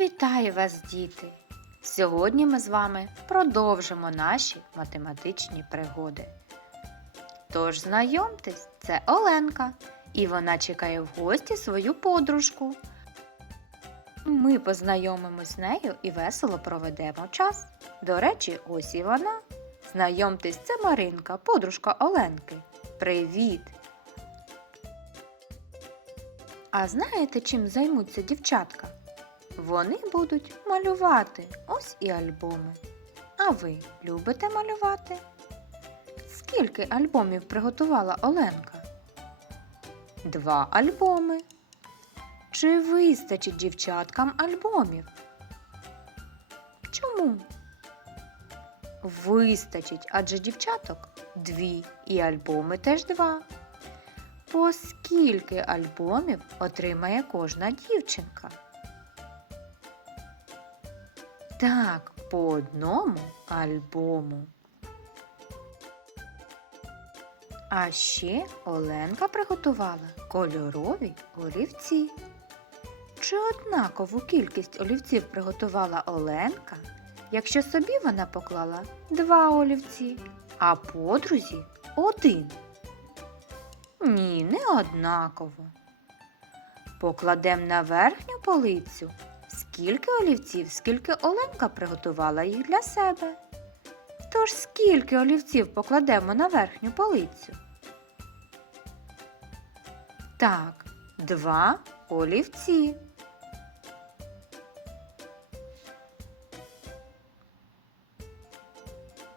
Вітаю вас, діти! Сьогодні ми з вами продовжимо наші математичні пригоди. Тож знайомтесь, це Оленка, і вона чекає в гості свою подружку. Ми познайомимось з нею і весело проведемо час. До речі, ось і вона. Знайомтесь, це Маринка, подружка Оленки. Привіт! А знаєте, чим займуться дівчатка? Вони будуть малювати ось і альбоми. А ви любите малювати? Скільки альбомів приготувала Оленка? Два альбоми. Чи вистачить дівчаткам альбомів? Чому? Вистачить, адже дівчаток дві і альбоми теж два. По скільки альбомів отримає кожна дівчинка? Так, по одному альбому. А ще Оленка приготувала кольорові олівці. Чи однакову кількість олівців приготувала Оленка, якщо собі вона поклала два олівці, а подрузі один? Ні, не однаково. Покладемо на верхню полицю скільки олівців, скільки Оленка приготувала їх для себе. Тож скільки олівців покладемо на верхню полицю? Так, два олівці.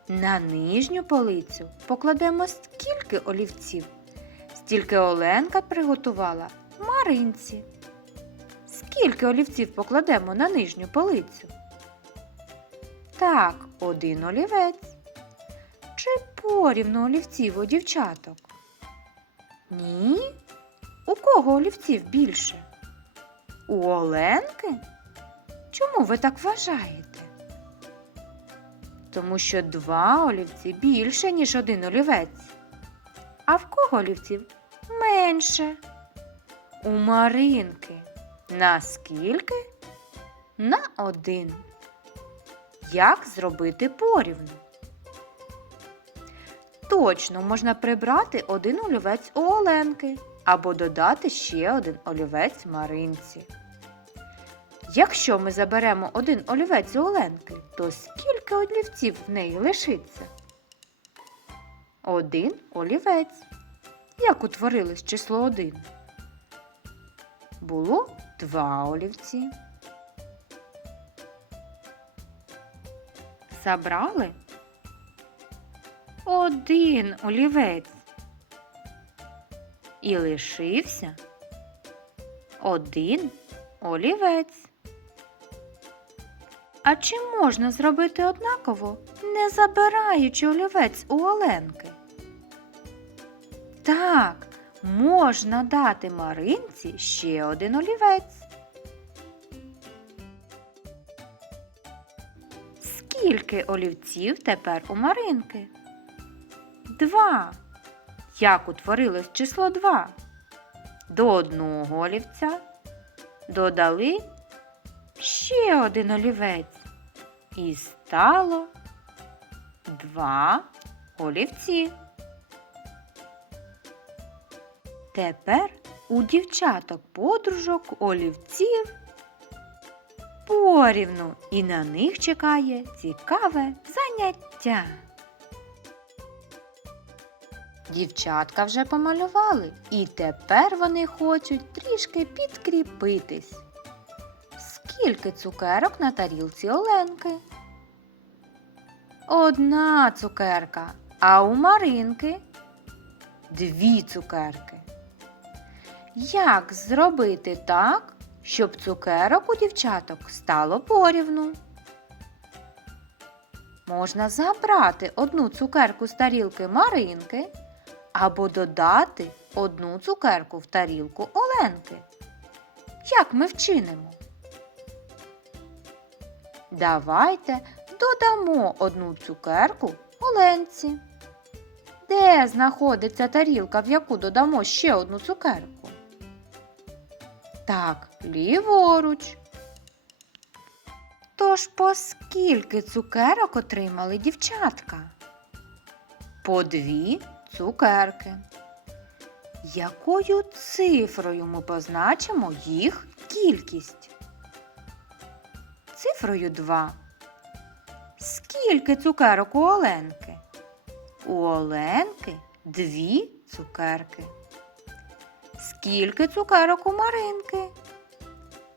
На нижню полицю покладемо скільки олівців, стільки Оленка приготувала Маринці. Скільки олівців покладемо на нижню полицю? Так, один олівець. Чи порівну олівців у дівчаток? Ні. У кого олівців більше? У Оленки? Чому ви так вважаєте? Тому що два олівці більше, ніж один олівець. А в кого олівців менше? У Маринки. На скільки? На один. Як зробити порівну? Точно можна прибрати один олівець у Оленки або додати ще один олівець Маринці. Якщо ми заберемо один олівець у Оленки, то скільки олівців в неї лишиться? Один олівець. Як утворилось число один? Було два олівці. Забрали один олівець. І лишився один олівець. А чи можна зробити однаково, не забираючи олівець у Оленки? Так, можна дати Маринці ще один олівець. Скільки олівців тепер у Маринки? Два. Як утворилось число два? До одного олівця додали ще один олівець. І стало два олівці. Тепер у дівчаток подружок олівців порівну і на них чекає цікаве заняття. Дівчатка вже помалювали, і тепер вони хочуть трішки підкріпитись. Скільки цукерок на тарілці Оленки? Одна цукерка, а у Маринки дві цукерки. Як зробити так, щоб цукерок у дівчаток стало порівну? Можна забрати одну цукерку з тарілки Маринки або додати одну цукерку в тарілку Оленки. Як ми вчинимо? Давайте додамо одну цукерку Оленці. Де знаходиться тарілка, в яку додамо ще одну цукерку? Так, ліворуч. Тож по скільки цукерок отримали дівчатка? По дві цукерки. Якою цифрою ми позначимо їх кількість? Цифрою 2. Скільки цукерок у Оленки? У Оленки дві цукерки. Скільки цукерок у Маринки?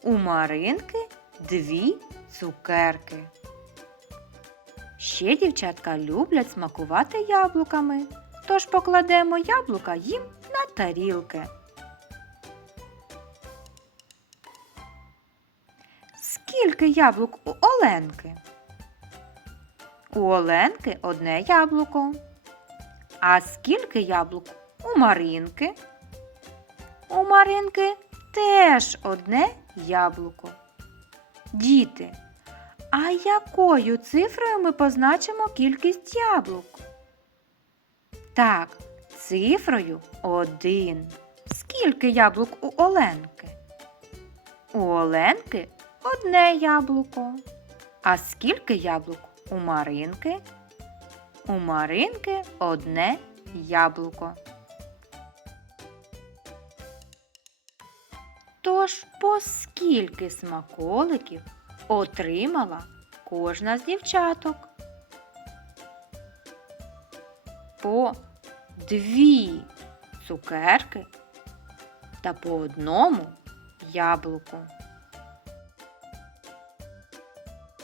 У Маринки дві цукерки. Ще дівчатка люблять смакувати яблуками, тож покладемо яблука їм на тарілки. Скільки яблук у Оленки? У Оленки одне яблуко. А скільки яблук у Маринки? У Маринки теж одне яблуко. Діти, а якою цифрою ми позначимо кількість яблук? Так, цифрою один. Скільки яблук у Оленки? У Оленки одне яблуко. А скільки яблук у Маринки? У Маринки одне яблуко. Тож по скільки смаколиків отримала кожна з дівчаток? По дві цукерки та по одному яблуку.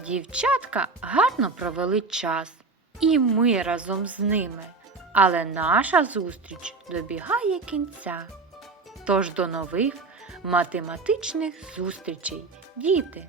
Дівчатка гарно провели час, і ми разом з ними. Але наша зустріч добігає кінця. Тож до нових математичних зустрічей, діти!